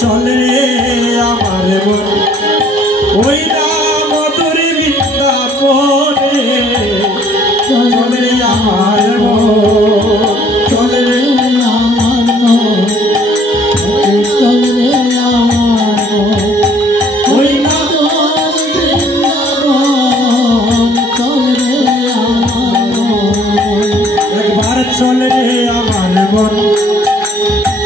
চলে আমার মন ওই না মধুর বৃন্দাবনে চলে আমার মন চলে আমার মন চলে আমার মন ওই না বৃন্দাবন চলে আমার মন একবার চলে আমার মন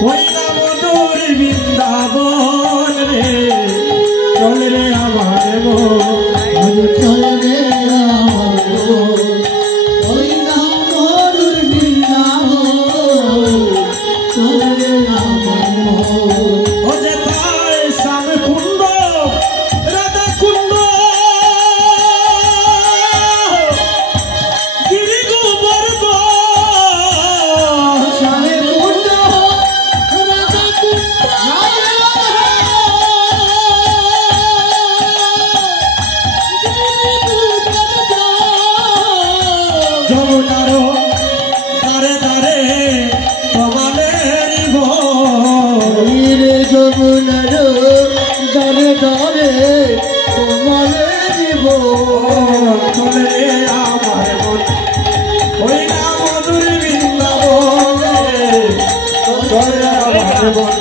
ওই না মধুর বৃন্দাবন রে চলে রে আমার মন চলে রে আমার মন ওই না মধুর বৃন্দাবন চলে রে আমার মন ও যে তাই শ্যাম কুণ্ড রাধা কুণ্ড গিরি গোবর্ধ যমুনারো দারে দারে তোমালের ভোর যমুনারো দারে দারে তোমালের ভোর চলে আমার মন ওই না মধুর বৃন্দাবনে চলে আমার মন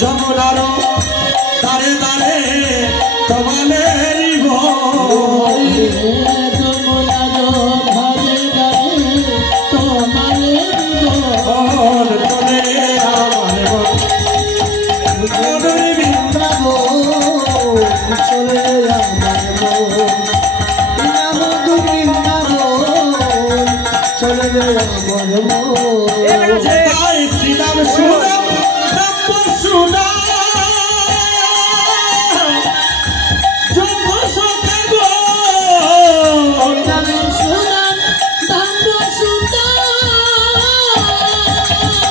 যমুনারো দারে দারে তোমালের ভোর যমুনারো দারে দারে তোমালের ভোর চলে আমার মন মধুর বৃন্দাবন চলে আমার মন মধুর বৃন্দাবন চলে আমার মন শ্রীরাম সুরাম সুনা যত সখা গো নাম সুনাম দাম সুতা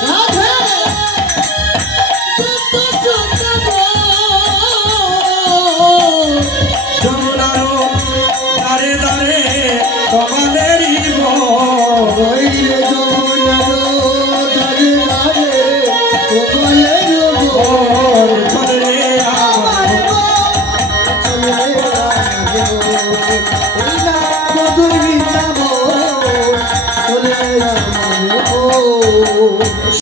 রাধে যত সখা গো যমুনারো দারে দারে তোমালেরই ভোর ওই রে যমুনারো দারে দারে তোমালের ভোর চলে আমার চলে মধুর বৃন্দাবন চলে আমার